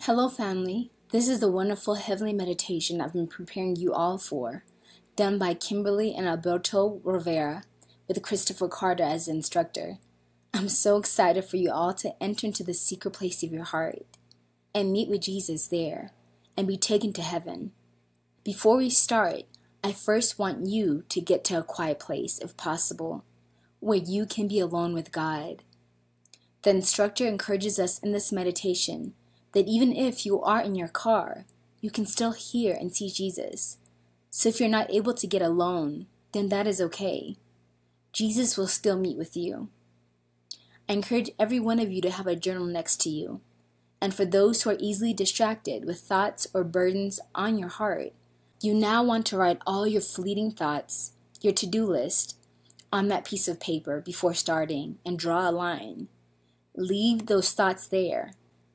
Hello, family. This is the wonderful heavenly meditation I've been preparing you all for, done by Kimberly and Alberto Rivera, with Christopher Carter as the instructor. I'm so excited for you all to enter into the secret place of your heart and meet with Jesus there and be taken to heaven. Before we start, I first want you to get to a quiet place, if possible, where you can be alone with God. The instructor encourages us in this meditation that even if you are in your car, you can still hear and see Jesus. So if you're not able to get alone, then that is okay. Jesus will still meet with you. I encourage every one of you to have a journal next to you. And for those who are easily distracted with thoughts or burdens on your heart, you now want to write all your fleeting thoughts, your to-do list, on that piece of paper before starting and draw a line. Leave those thoughts there.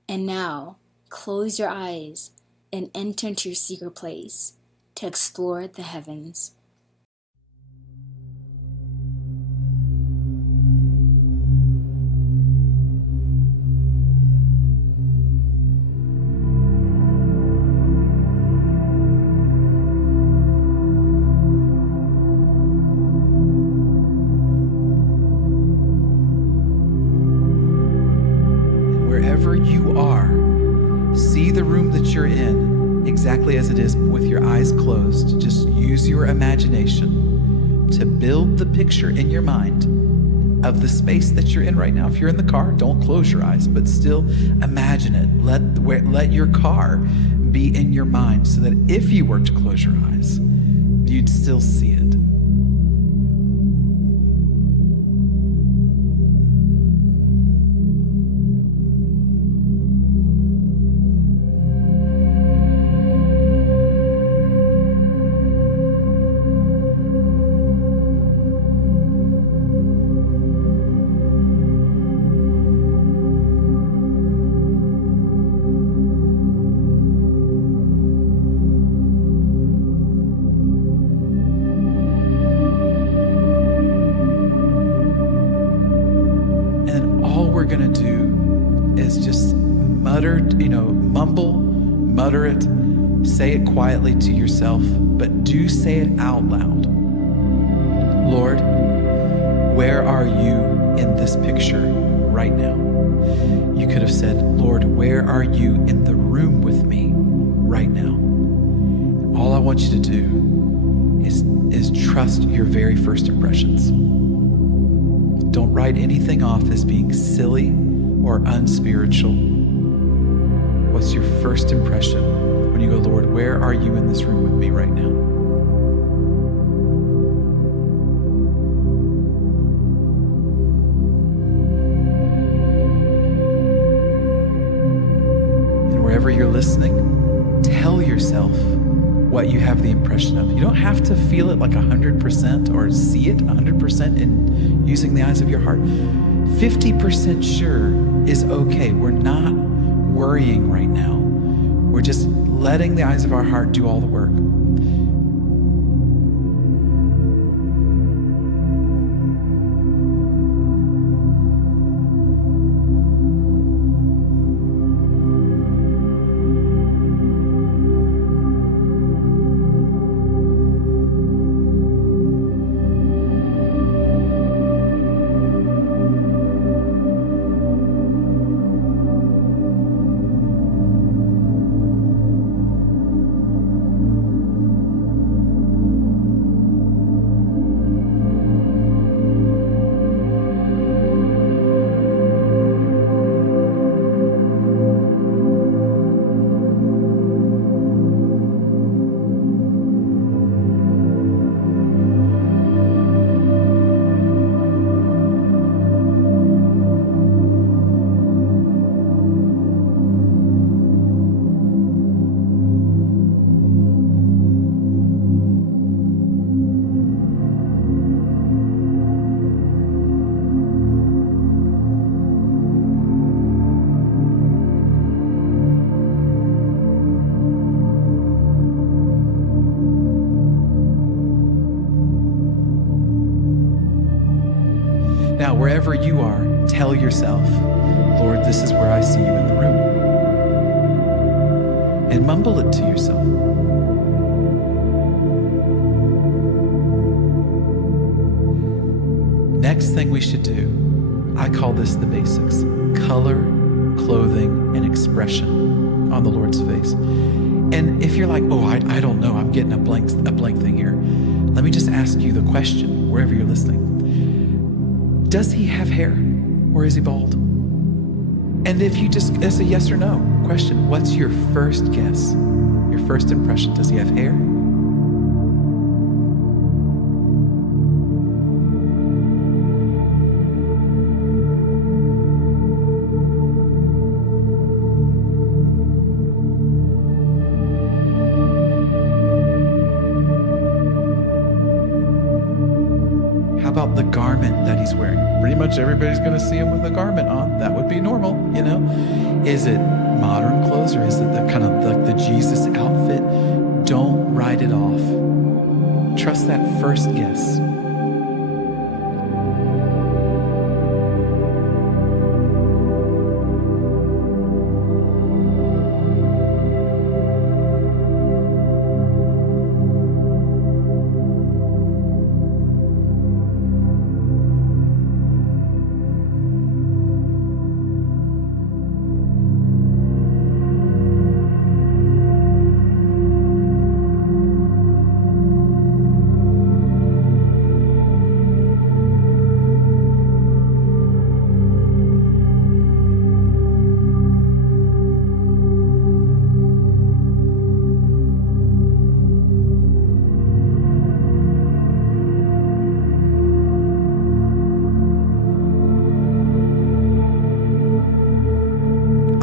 And now, close your eyes and enter into your secret place to explore the heavens. Wherever you are, see the room that you're in exactly as it is with your eyes closed. Just use your imagination to build the picture in your mind of the space that you're in right now. If you're in the car, don't close your eyes, but still imagine it. Let your car be in your mind so that if you were to close your eyes, you'd still see it. We're going to do is just mutter it, say it quietly to yourself, but do say it out loud. Lord, where are you in this picture right now? You could have said, Lord, where are you in the room with me right now? All I want you to do is trust your very first impressions. Don't write anything off as being silly or unspiritual. What's your first impression when you go, Lord, where are you in this room with me right now? And wherever you're listening, tell yourself what you have the impression of. You don't have to feel it like 100% or see it 100% in using the eyes of your heart. 50% sure is okay. We're not worrying right now. We're just letting the eyes of our heart do all the work. Now, wherever you are, tell yourself, Lord, this is where I see you in the room. and mumble it to yourself. Next thing we should do, I call this the basics: color, clothing, and expression on the Lord's face. And if you're like, oh, I don't know, I'm getting a blank thing here, let me just ask you the question, wherever you're listening. Does he have hair, or is he bald? And if you just, it's a yes or no question, what's your first guess? Your first impression, does he have hair? About the garment that he's wearing. Pretty much everybody's going to see him with a garment on. That would be normal, you know? Is it modern clothes, or is it the kind of the Jesus outfit? Don't write it off. Trust that first guess.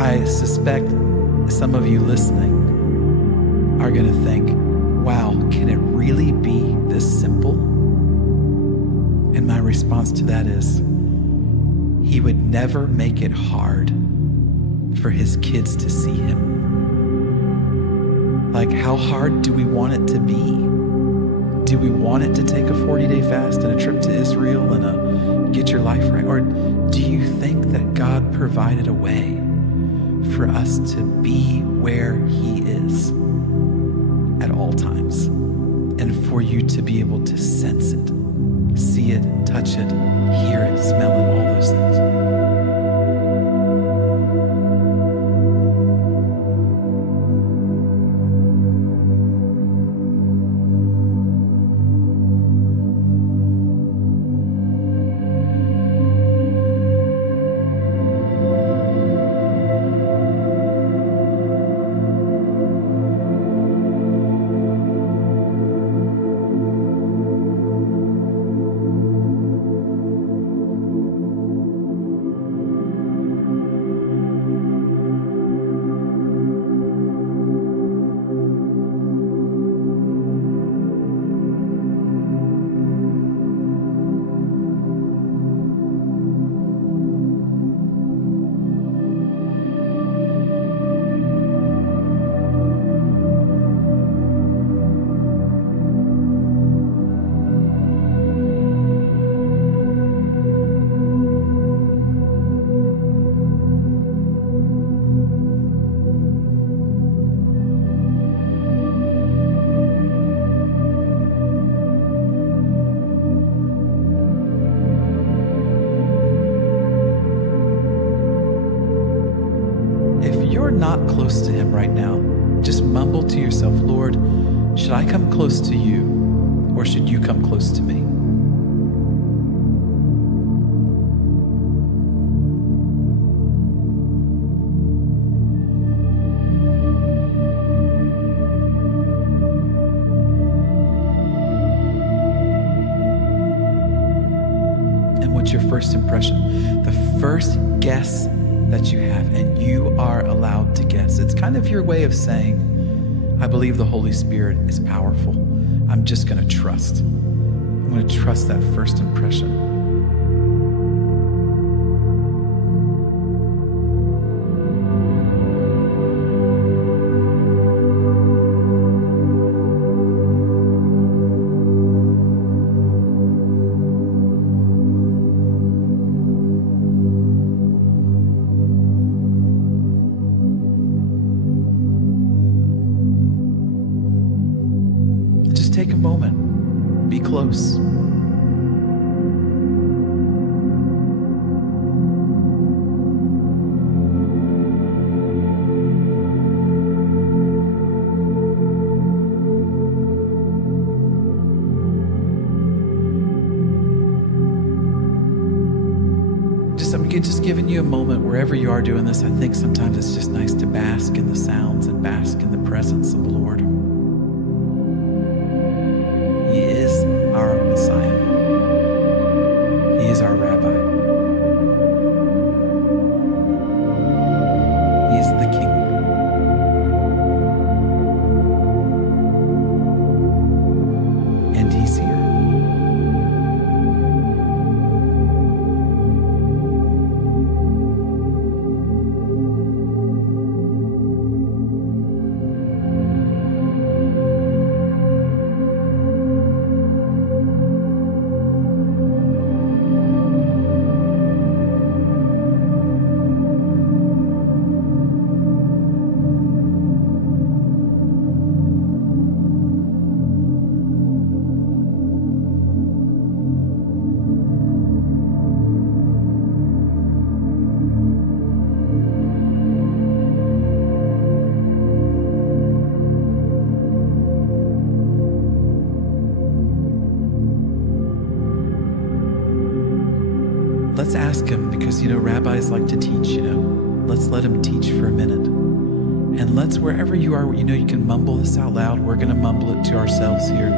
I suspect some of you listening are going to think, wow, can it really be this simple? And my response to that is, he would never make it hard for his kids to see him. Like, how hard do we want it to be? Do we want it to take a 40-day fast and a trip to Israel and a get your life right? Or do you think that God provided a way for us to be where he is at all times, and for you to be able to sense it, see it, touch it, hear it, smell it, all those things? Not close to him right now, just mumble to yourself, Lord, should I come close to you, or should you come close to me? And what's your first impression? The first guess that you have, and you are allowed to guess. It's kind of your way of saying, I believe the Holy Spirit is powerful. I'm just going to trust. I'm going to trust that first impression. moment. Be close. Just giving you a moment wherever you are doing this. I think sometimes it's just nice to bask in the sounds and bask in the presence of the Lord. He is our Messiah. He is our Rabbi. He is the King. And He's here. Let's ask him, because, rabbis like to teach, Let's let him teach for a minute. And let's, wherever you are, you can mumble this out loud. We're going to mumble it to ourselves here.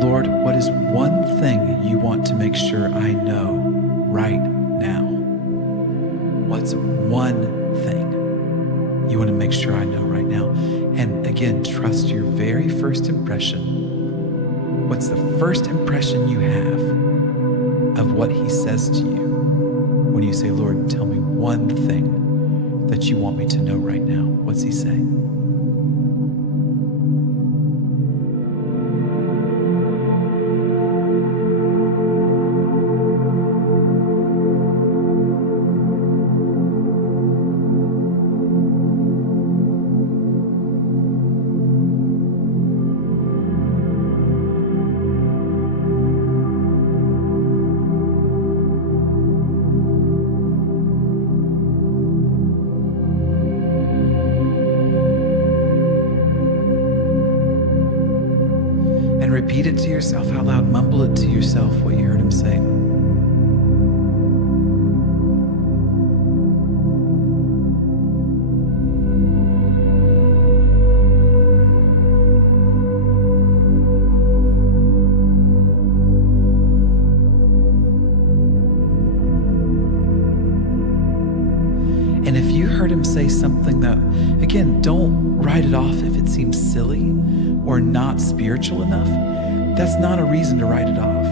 Lord, what is one thing you want to make sure I know right now? What's one thing you want to make sure I know right now? And again, trust your very first impression. What's the first impression you have of what he says to you when you say, Lord, tell me one thing that you want me to know right now? What's he say? And repeat it to yourself out loud. Mumble it to yourself what you heard him say. And if you heard him say something that, again, don't write it off if it seems silly or not spiritual enough. That's not a reason to write it off.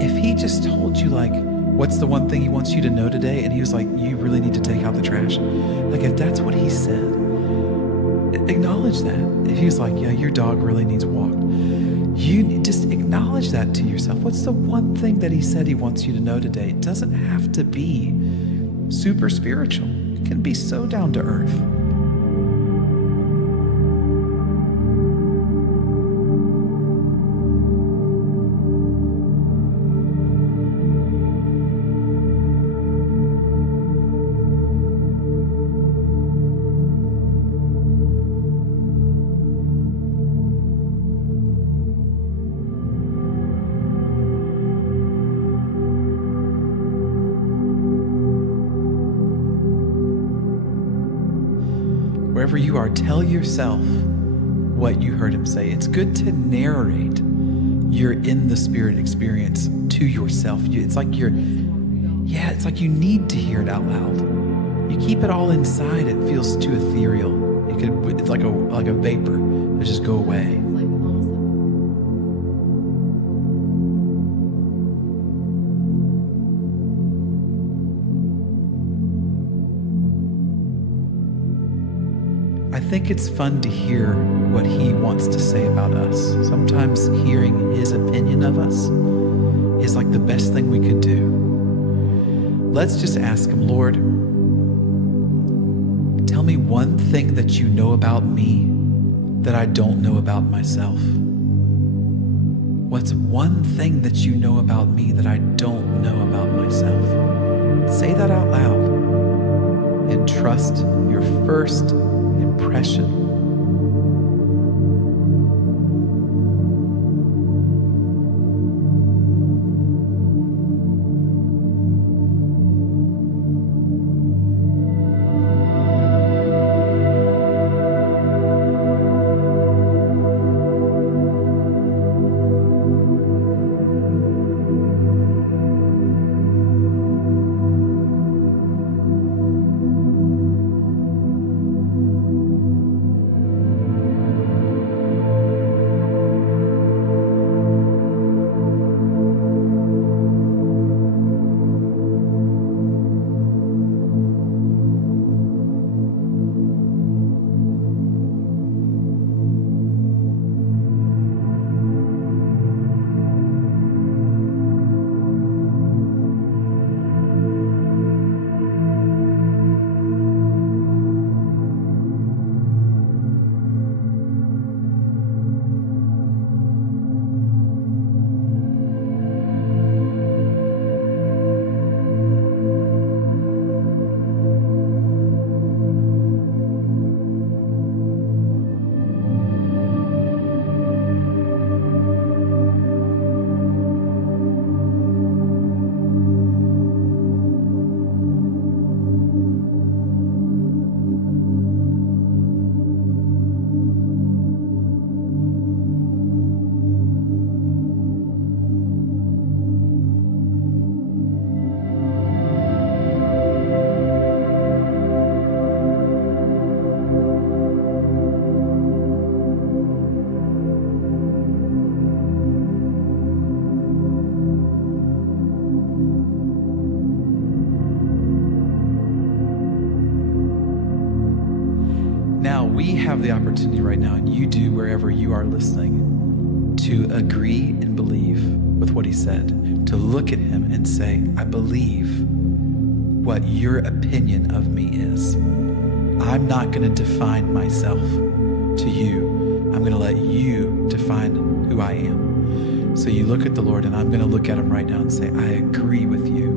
If he just told you, like, what's the one thing he wants you to know today? And he was like, you really need to take out the trash. Like, if that's what he said, acknowledge that. If he was like, yeah, your dog really needs walked, you just acknowledge that to yourself. What's the one thing that he said he wants you to know today? It doesn't have to be super spiritual. It can be so down to earth. Wherever you are, tell yourself what you heard him say. It's good to narrate your in the spirit experience to yourself. It's like you need to hear it out loud. You keep it all inside, it feels too ethereal. It's like a vapor that just go away. I think it's fun to hear what he wants to say about us. Sometimes hearing his opinion of us is like the best thing we could do. Let's just ask him, Lord, tell me one thing that you know about me that I don't know about myself? What's one thing that you know about me that I don't know about myself? Say that out loud and trust your first impression. Now we have the opportunity right now, and you do wherever you are listening, to agree and believe with what he said, to look at him and say, I believe what your opinion of me is. I'm not going to define myself to you. I'm going to let you define who I am. So you look at the Lord, and I'm going to look at him right now and say, I agree with you.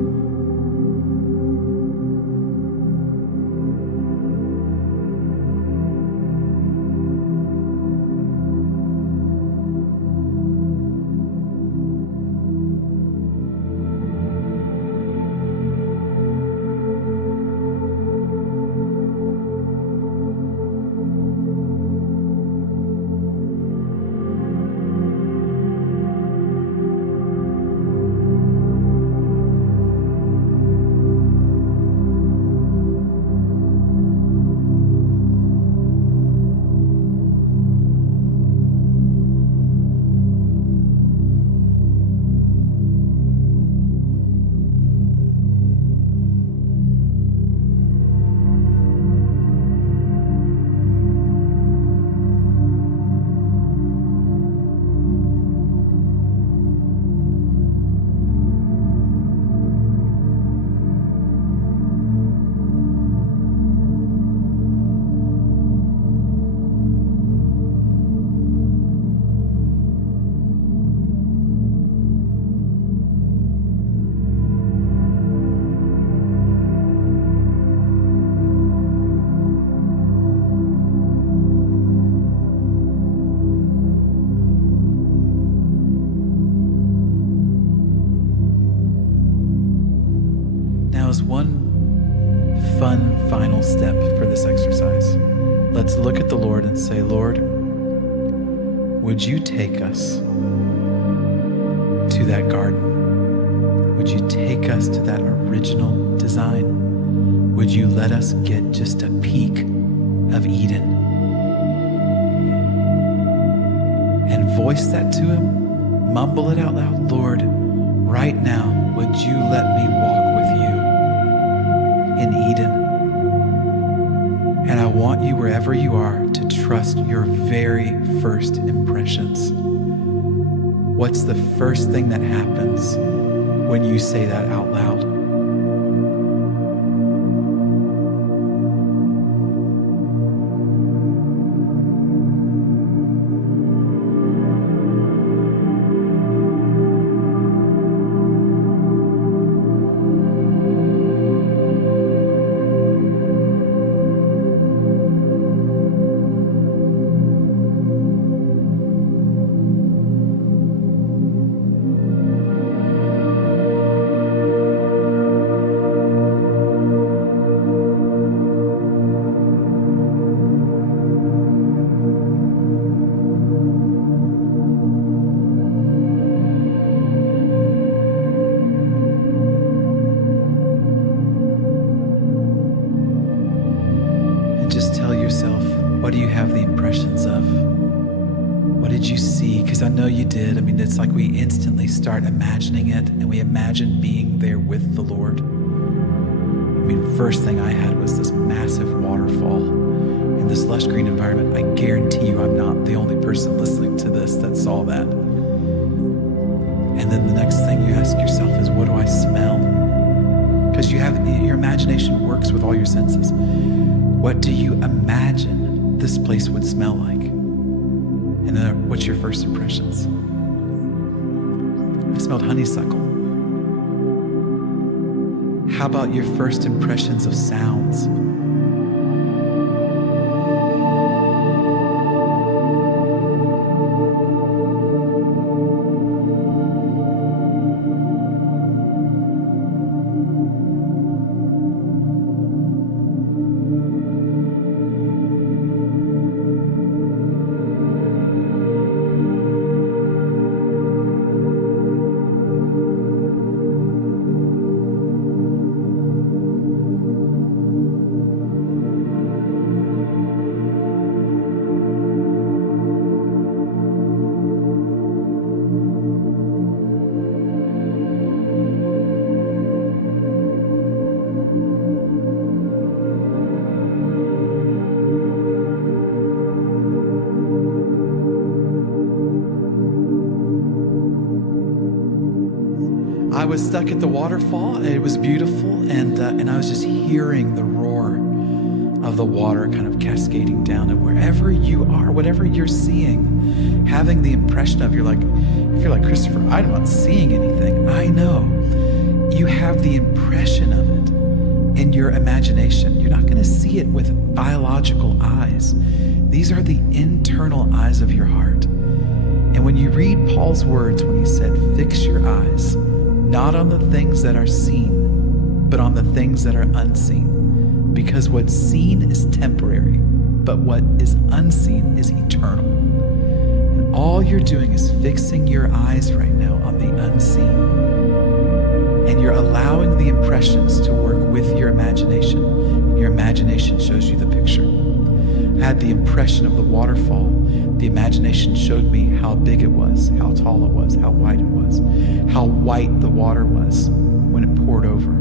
As one fun final step for this exercise, let's look at the Lord and say, Lord, would you take us to that garden? Would you take us to that original design? Would you let us get just a peek of Eden? And voice that to him, mumble it out loud. Lord, right now, would you let me walk with you in Eden? And I want you, wherever you are, to trust your very first impressions. What's the first thing that happens when you say that out loud? What do you have the impressions of? What did you see? Because I know you did. I mean, it's like we instantly start imagining it, and we imagine being there with the Lord. I mean, first thing I had was this massive waterfall in this lush green environment. I guarantee you I'm not the only person listening to this that saw that. And then the next thing you ask yourself is, what do I smell? Because your imagination works with all your senses. What do you imagine this place would smell like? And then what's your first impressions? I smelled honeysuckle. How about your first impressions of sounds? I was stuck at the waterfall. It was beautiful, and I was just hearing the roar of the water kind of cascading down. And wherever you are, whatever you're seeing, having the impression of, if you're like, Christopher, I'm not seeing anything. I know. You have the impression of it in your imagination. You're not going to see it with biological eyes. These are the internal eyes of your heart. And when you read Paul's words, when he said, fix your eyes, not on the things that are seen, but on the things that are unseen. Because what's seen is temporary, but what is unseen is eternal. And all you're doing is fixing your eyes right now on the unseen. And you're allowing the impressions to work with your imagination. And your imagination shows you the picture. I had the impression of the waterfall. The imagination showed me how big it was, how tall it was, how wide it was, how white the water was when it poured over.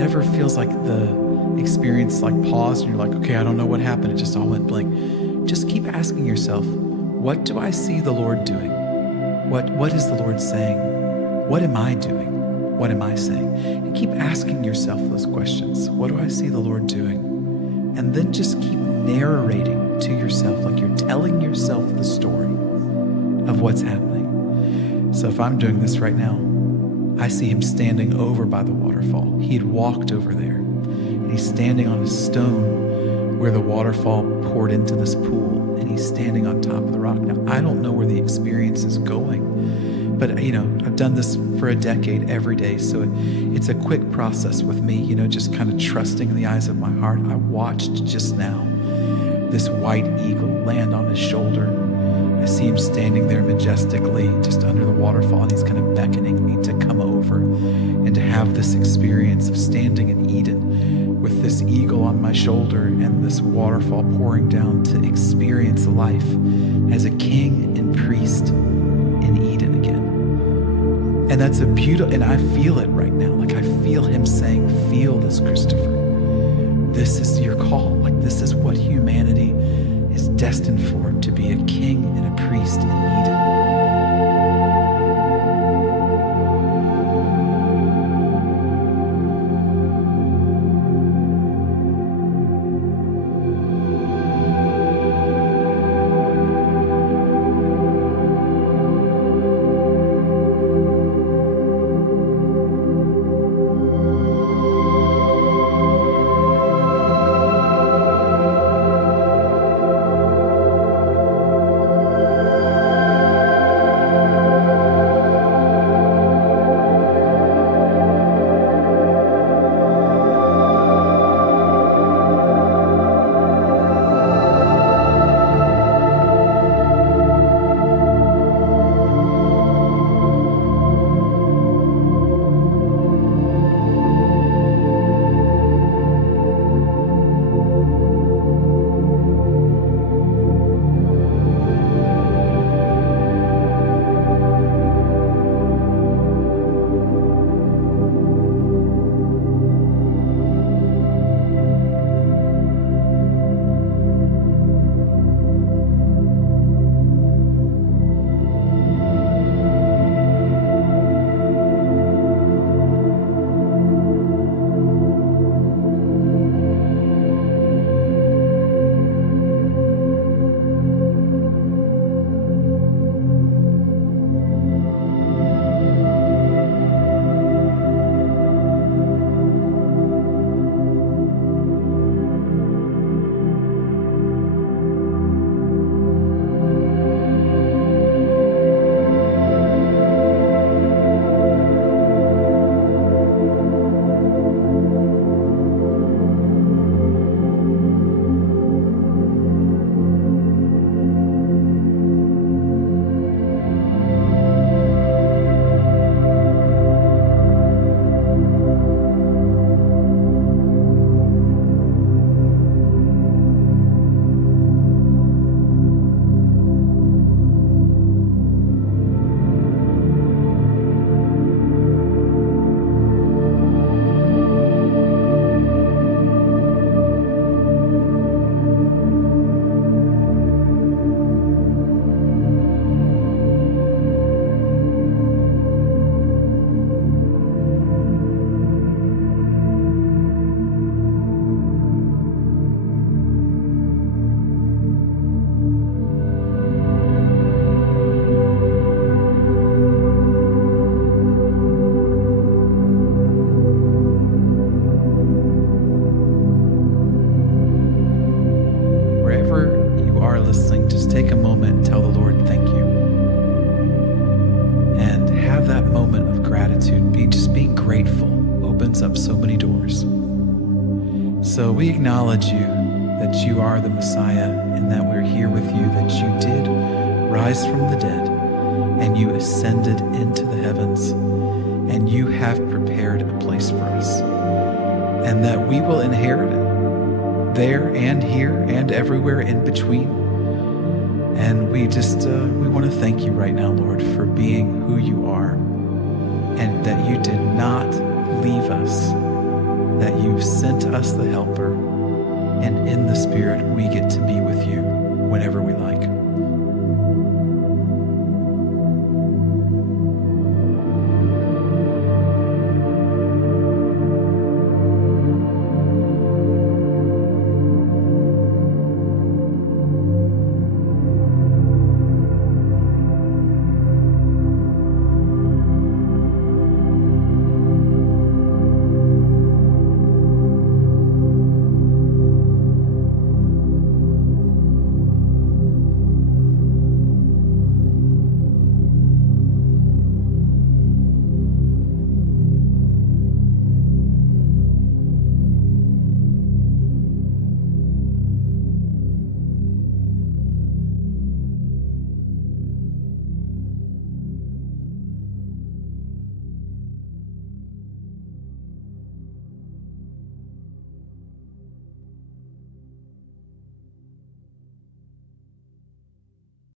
Ever feels like the experience like paused and you're like, okay, I don't know what happened. It just all went blank. Just keep asking yourself, what do I see the Lord doing? What is the Lord saying? What am I doing? What am I saying? And keep asking yourself those questions. What do I see the Lord doing? And then just keep narrating to yourself, like you're telling yourself the story of what's happening. So if I'm doing this right now, I see him standing over by the waterfall. He had walked over there, and he's standing on a stone where the waterfall poured into this pool, and he's standing on top of the rock. Now, I don't know where the experience is going, but, I've done this for a decade every day, so it's a quick process with me, just kind of trusting in the eyes of my heart. I watched just now this white eagle land on his shoulder, I see him standing there majestically just under the waterfall, and he's kind of beckoning me to come over and to have this experience of standing in Eden with this eagle on my shoulder and this waterfall pouring down, to experience life as a king and priest in Eden again. And that's a beautiful, and I feel it right now. Like I feel him saying, feel this, Christopher. This is your call. Like this is what humanity is destined for, to be a king and a priest in Eden. Up so many doors. So we acknowledge you, that you are the Messiah, and that we're here with you, that you did rise from the dead and you ascended into the heavens, and you have prepared a place for us, and that we will inherit it there and here and everywhere in between. And we want to thank you right now, Lord, for being who you are, and that you did not leave us, that you sent us the helper, and in the Spirit we get to be with you whenever we like.